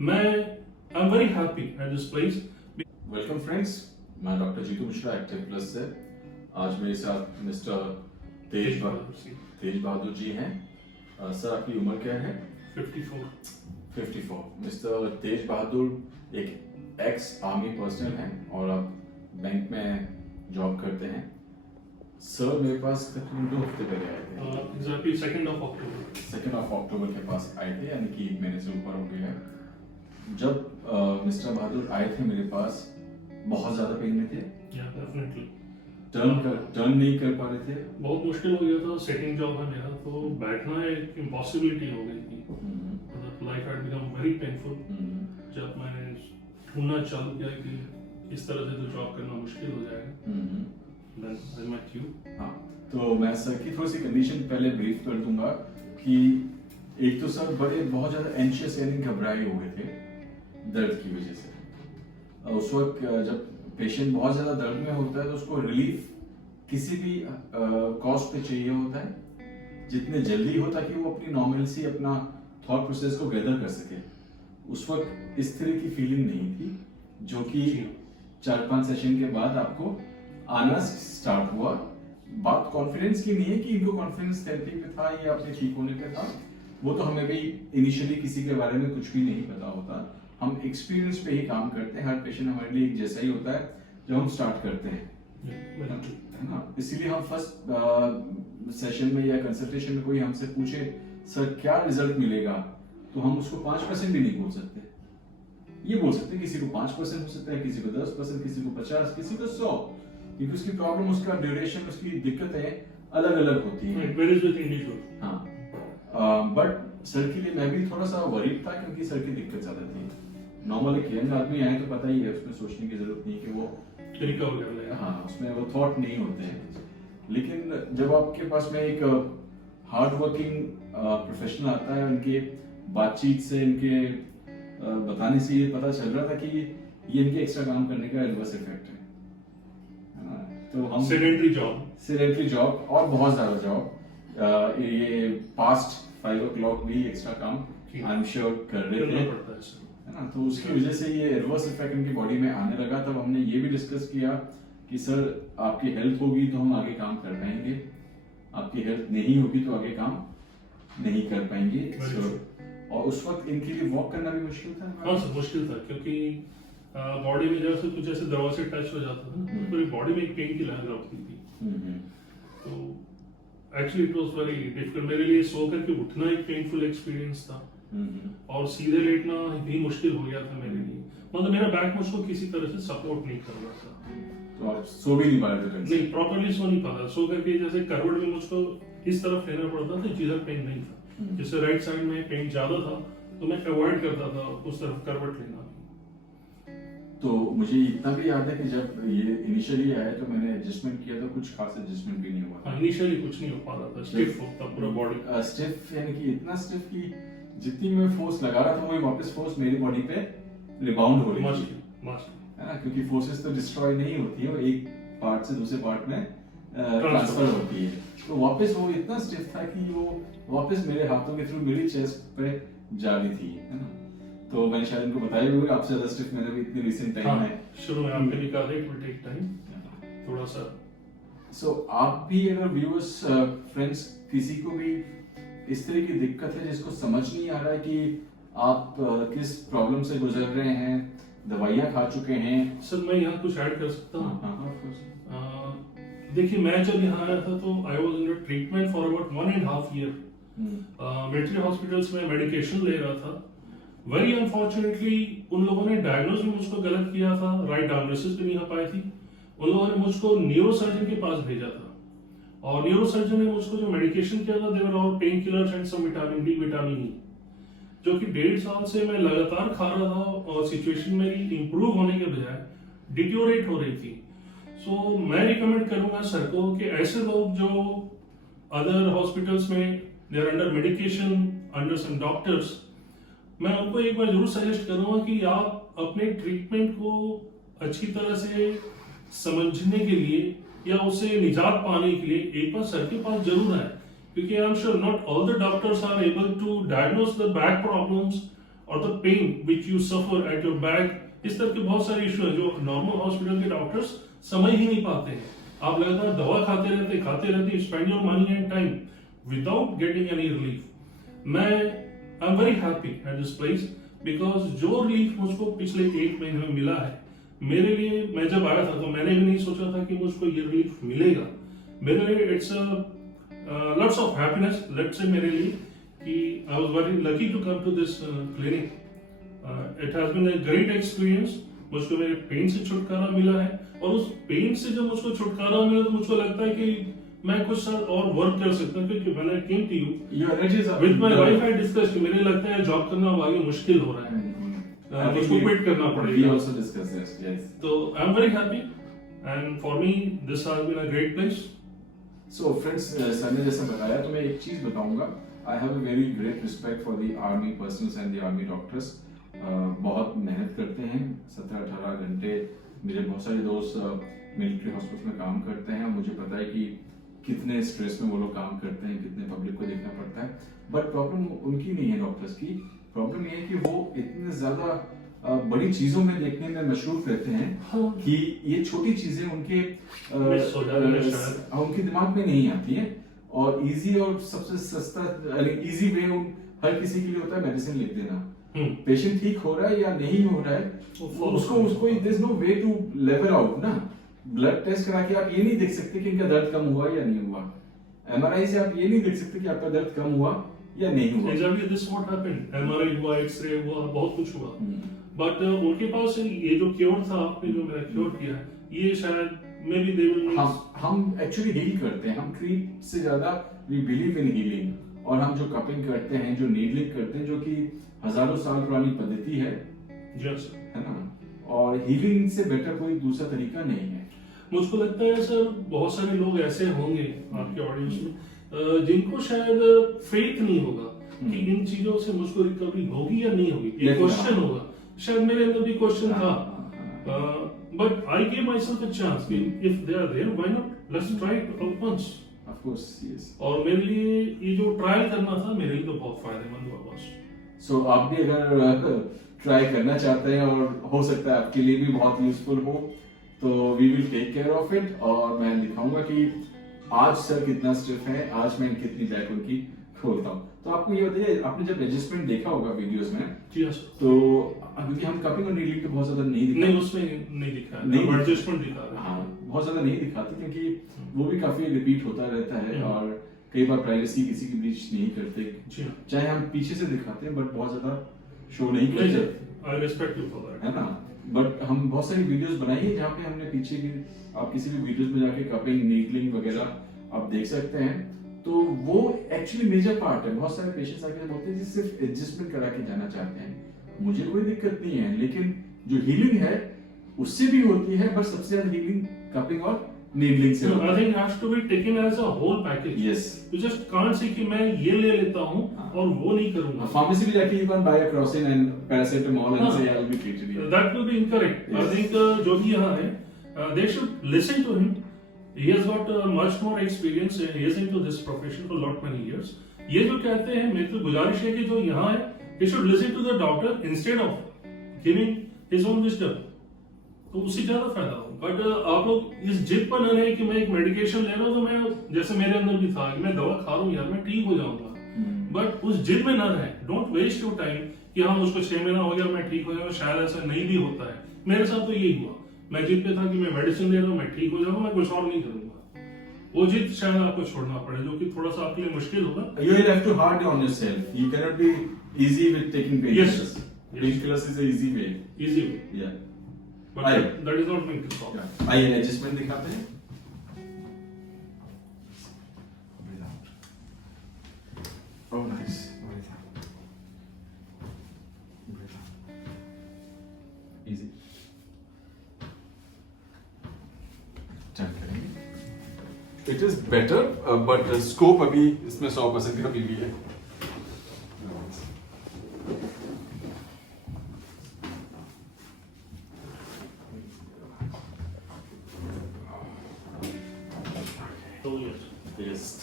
मैं I am very happy at this place. Welcome friends, मैं doctor Jitu Mishra active plus से। आज मेरे साथ मिस्टर तेज बहादुर जी हैं। सर, आपकी उम्र क्या है? 54। मिस्टर तेज बहादुर एक एक्स आर्मी पर्सनल हैं और आप बैंक में जॉब करते हैं। सर मेरे पास तकरीबन 2 हफ्ते पहले आए थे। एग्जैक्टली 2 अक्टूबर। 2 अक्टूबर के पास आए थे, यानी कि 1 महीने से ऊपर हो गया है। जब मिस्टर बहादुर आए थे मेरे पास, बहुत ज़्यादा पेन में थे। डेफिनेटली टर्न नहीं कर पा रहे थे। बहुत मुश्किल हो गया था। सेटिंग जॉब है मेरा, तो बैठना एक इम्पॉसिबिलिटी हो गई थी। मतलब life had become very painful. जब मैंने ढूंढना चालू किया कि इस तरह से तो जॉब करना मुश्किल हो जाएगा, then I met you। हाँ, तो मैं सर की थोड़ी सी कंडीशन पहले ब्रीफ कर दूंगा कि एक तो सर बहुत ज़्यादा एंशियस यानी घबराए हुए थे दर्द की वजह से। उस वक्त जब पेशेंट बहुत ज़्यादा दर्द में होता है तो उसको रिलीफ किसी भी कॉस्ट पे चाहिए होता है, जितने जल्दी हो, ताकि वो अपनी नॉर्मल सी अपना थॉट प्रोसेस को गैदर कर सके। उस वक्त इस तरह की फीलिंग नहीं थी, जो कि 4-5 सेशन के बाद आपको आना स्टार्ट हुआ। बात कॉन्फिडेंस की नहीं है कि इनको कॉन्फिडेंस थेरेपी पे था या अपने ठीक होने पे था। वो तो हमें भी इनिशियली किसी के बारे में कुछ भी नहीं पता होता। हम एक्सपीरियंस पे ही काम करते हैं। हर पेशेंट हमारे लिए एक जैसा ही होता है जब हम स्टार्ट करते हैं, है ना। इसीलिए हम फर्स्ट सेशन में या कंसल्टेशन में कोई हमसे पूछे सर क्या रिजल्ट मिलेगा, तो हम उसको 5% भी नहीं बोल सकते। ये बोल सकते हैं किसी को 5% हो सकता है, किसी को 10%, किसी को 50%, किसी को 100, क्योंकि उसकी प्रॉब्लम, उसका ड्यूरेशन, उसकी दिक्कतें अलग अलग होती हैं। हाँ, बट सर के लिए मैं भी थोड़ा सा वरीड था, क्योंकि सर की दिक्कत ज्यादा थी। नॉर्मल एक यंग आदमी आए तो पता ही है, उसमें सोचने की जरूरत नहीं कि वो रिकवर कर लेगा। हाँ, उसमें वो थॉट नहीं होते हैं। लेकिन जब आपके पास में एक हार्ड वर्किंग प्रोफेशनल आता है, उनके बातचीत से, इनके बताने से ये पता चल रहा था कि ये इनके एक्स्ट्रा काम करने का एडवर्स इफेक्ट है ना। तो हम सेडेंटरी जॉब और बहुत ज्यादा जॉब, ये पास्ट 5 o'clock भी एक्स्ट्रा काम आई एम श्योर कर रहे थे, है ना। तो उसकी वजह से ये एडवर्स इफेक्ट इनकी बॉडी में आने लगा। तब हमने ये भी डिस्कस किया कि सर आपकी हेल्थ होगी तो हम आगे काम कर पाएंगे, आपकी हेल्थ नहीं होगी तो आगे काम नहीं कर पाएंगे। और उस वक्त इनके लिए वॉक करना भी मुश्किल था। हाँ सर, मुश्किल था, क्योंकि बॉडी में जैसे कुछ ऐसे दवा से टच हो जाता था ना, पूरी बॉडी में एक पेन की लहर होती थी। तो actually it was very difficult मेरे लिए। सो करके उठना एक पेनफुल एक्सपीरियंस था, और सीधे लेटना भी मुश्किल हो गया था मेरे लिए। मतलब मेरा बैक मुझको किसी तरह से सपोर्ट नहीं कर रहा था। तो आप सो भी नहीं पा रहे थे? नहीं, प्रॉपर्ली सो नहीं पा रहा। सो करके जैसे करवट में मुझको इस तरफ लेना पड़ता था, जिधर पेन नहीं था। जैसे राइट साइड में पेन ज्यादा था तो मैं अवॉइड करता था उस तरफ करवट लेना। तो मुझे इतना भी याद है कि जब ये इनिशियली आया तो मैंने एडजस्टमेंट किया तो कुछ खास एडजस्टमेंट भी नहीं हुआ था। इनिशियली कुछ नहीं हो पा रहा था, स्टिफ होता पूरा बॉडी। स्टिफ यानी कि इतना स्टिफ कि जितनी मैं फोर्स लगा रहा था वही वापस फोर्स मेरी बॉडी पे रिबाउंड हो रही थी, है ना। क्योंकि फोर्सेस तो डिस्ट्रॉय नहीं होती है, वो एक पार्ट से दूसरे पार्ट में ट्रांसफर होती है। तो वापस वो इतना स्टिफ था कि वो वापस मेरे हाथों के थ्रू मेरी चेस्ट पे जा रही थी, है ना। तो मैंने शायद इनको बताया भी होगा, आपसे ज्यादा स्टिफ मैंने भी इतनी रिसेंट टाइम में शुरू में आपने भी कहा था इट विल टेक टाइम थोड़ा सा। सो आप भी अगर व्यूअर्स फ्रेंड्स किसी को भी इस तरह की दिक्कत है जिसको समझ नहीं आ रहा है कि आप किस प्रॉब्लम से गुजर रहे हैं, दवाइयाँ खा चुके हैं। सर मैं यहाँ कुछ ऐड कर सकता हूँ? हाँ, देखिए, मैं जब यहाँ आया था तो I was under treatment for about 1.5 year। Military hospitals में मेडिकेशन ले रहा था। वेरी अनफॉर्चुनेटली उन लोगों ने डायग्नोज भी मुझको गलत किया था, राइट डायग्नोसिस भी नहीं हो पाई थी। उन लोगों ने मुझको न्यूरोसर्जन के पास भेजा था, और न्यूरोसर्जन ने मुझको जो मेडिकेशन किया था, they were all pain killers and some vitamin D, vitamin E, जो कि 1.5 साल से मैं लगातार खा रहा था, और सिचुएशन मेरी इंप्रूव होने के बजाय डिटोरेट हो रही थी। सो मैं रिकमेंड करूंगा सर को कि ऐसे लोग जो अदर हॉस्पिटल्स में they are under medication, under some doctors, मैं उनको एक बार जरूर सजेस्ट करूंगा कि आप अपने ट्रीटमेंट को अच्छी तरह से समझने के लिए या उससे निजात पाने के लिए एक बार सर के पास जरूर आए, क्योंकि I am sure not all the doctors are able to diagnose the back problems और the pain which you suffer at your back, इस तरह के बहुत सारे इशू हैं जो नॉर्मल हॉस्पिटल के डॉक्टर्स समझ ही नहीं पाते हैं। आप लगातार दवा खाते रहते spend your money and time without getting any relief. मैं I am very happy at this place because जो रिलीफ मुझको पिछले 1 महीने में मिला है, मेरे लिए, मैं जब आया था तो मैंने भी नहीं सोचा था कि मुझको ये रिलीफ मिलेगा। मेरे लिए it's lots of happiness, let's say मेरे लिए कि I was very lucky to come to this clinic. It has been a great experience. मुझको मेरे पेन से छुटकारा मिला है और उस पेन से जब मुझको छुटकारा मिला तो मुझको लगता है कि मैं कुछ साल और वर्क कर सकता हूँ, क्योंकि when I came to you with my wife I discuss कि मुझे लगता है जॉब करना अब आगे मुश्किल हो रहा है, मुझको क्विट करना पड़ेगा। तो I am very happy and for me this has been a great place. So friends, sir ने जैसे बताया तो मैं एक चीज बताऊंगा, I have a very great respect for the army personnels and the army doctors. बहुत मेहनत करते हैं, 17-18 घंटे। मेरे बहुत सारे दोस्त मिलिट्री हॉस्पिटल में काम करते हैं, मुझे पता है कि कितने स्ट्रेस में वो लोग काम करते हैं, कितने पब्लिक को देखना पड़ता है। बट प्रॉब्लम उनकी नहीं है डॉक्टर्स की, प्रॉब्लम ये है कि वो इतने ज्यादा बड़ी चीजों में देखने में मशरूफ रहते हैं कि ये छोटी चीजें उनके उनके दिमाग में नहीं आती है। और इजी और सबसे सस्ता इजी वे हर किसी के लिए होता है मेडिसिन लिख देना। पेशेंट ठीक हो रहा है या नहीं हो रहा है, उसको there is no way to level out ना। ब्लड टेस्ट करा के आप ये नहीं देख सकते कि इनका दर्द कम हुआ या नहीं हुआ। एमआरआई से आप ये नहीं देख सकते कि आपका दर्द कम हुआ या नहीं हुआ। Exactly this what happened. MRI हुआ, एक्सरे हुआ, बहुत कुछ हुआ, बट उनके पास ये जो क्योर था, आपने जो मेरा क्योर किया, ये शायद मे बी दे विल। हम एक्चुअली हील करते हैं, हम ट्रीट से ज्यादा वी बिलीव इन हीलिंग। और हम जो कपिंग करते हैं, जो नीडलिंग करते हैं, जो कि हजारों साल पुरानी पद्धति है, है ना, और हीलिंग से बेटर कोई दूसरा तरीका नहीं है। मुझको लगता है सर बहुत सारे लोग ऐसे होंगे आपके ऑडियंस में जिनको शायद फेथ नहीं होगा कि इन चीजों से मुझको रिकवरी होगी या नहीं होगी। ये क्वेश्चन होगा, शायद मेरे अंदर भी क्वेश्चन था, but I give myself a chance कि if they are there why not, let's try it once. Of course, yes. और मेरे लिए ये जो ट्रायल करना था, मेरे लिए तो बहुत फायदेमंद हुआ बस। सो आप भी अगर ट्राई करना चाहते हैं और हो सकता है आपके लिए भी बहुत यूजफुल हो, तो we will take care of it. और मैं दिखाऊंगा कि आज सर कितना स्टिफ है, आज मैं कितनी बैक उनकी खोलता हूँ। तो आपको ये बताइए, आपने जब एडजस्टमेंट देखा होगा वीडियोस में, तो क्योंकि हम कपिंग और नीडलिंग तो बहुत ज्यादा नहीं दिखा, नहीं उसमें नहीं दिखा, नहीं एडजस्टमेंट दिखा, हाँ बहुत ज्यादा नहीं दिखाते, क्योंकि वो भी काफी रिपीट होता रहता है और कई बार प्राइवेसी किसी की ब्रीच नहीं करते, चाहे हम पीछे से दिखाते हैं, बट बहुत ज्यादा शो नहीं करते। I respect you for that, है ना। बट हम बहुत सारी वीडियोस बनाई है जहाँ पे हमने पीछे की, आप किसी भी वीडियोस में जाके कपिंग, नीडलिंग वगैरह आप देख सकते हैं, तो वो एक्चुअली मेजर पार्ट है। बहुत सारे पेशेंट्स आके बोलते हैं कि सिर्फ एडजस्टमेंट करा के जाना चाहते हैं। मुझे कोई दिक्कत नहीं है, लेकिन जो हीलिंग है उससे भी होती है, बट सबसे ज्यादा हीलिंग कपिंग और नीडलिंग से होती है। I think it has to be taken as a whole package. Yes. You just can't say कि मैं ये ले लेता हूँ और वो नहीं करूँगा। Pharmacy भी जाके you can buy a crocin and paracetamol and say I'll be treated here. That will be incorrect. Yes. I think जो भी यहाँ है, they should listen to him. He has got much more experience. He is into this profession for lot many years. ये जो कहते हैं, मेरी तो गुजारिश है कि जो यहाँ है, he should listen to the doctor instead of giving his own wisdom. तो उससे ज्यादा फायदा हो। बट आप लोग इस जिद पर न रहे कि मैं एक मेडिकेशन ले रहा हूँ, तो मैं जैसे मेरे अंदर भी था कि मैं दवा खा रहा हूँ यार, मैं ठीक हो जाऊंगा, बट उस जिद में न रहे। डोंट वेस्ट योर टाइम कि हाँ मुझको 6 महीना हो गया, मैं ठीक हो जाऊंगा। शायद ऐसा नहीं भी होता है, मेरे साथ तो यही हुआ। मैं जिद पे था कि मैं मेडिसिन ले रहा हूँ, मैं ठीक हो जाऊंगा, मैं कुछ और नहीं करूंगा। वो जिद शायद आपको छोड़ना पड़े, जो कि थोड़ा सा आपके लिए मुश्किल होगा। You will have to hard on yourself. You cannot be easy with taking painkillers. Yes. Painkillers is an easy way. Easy way. Yeah. But that is not going to solve. Yeah. आइए adjustment दिखाते हैं। Oh nice. Easy. चल करेंगे। It is better, but scope अभी इसमें 100% का भी है।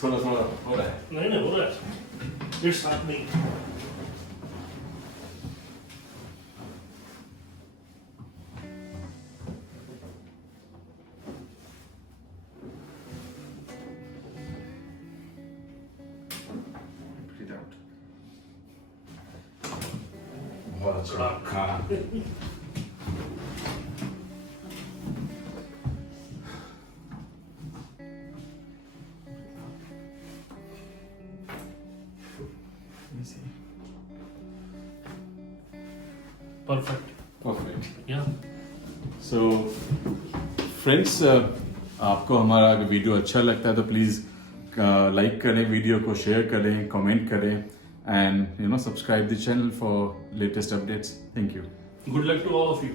थोड़ा हो रहा है। नहीं हो रहा है। It's happening. बहुत अच्छा हाँ Perfect. Perfect Yeah. So friends आपको हमारा अगर वीडियो अच्छा लगता है तो प्लीज़ लाइक करें वीडियो को, शेयर करें, कमेंट करें and subscribe the channel for latest updates. Thank you. Good luck to all of you.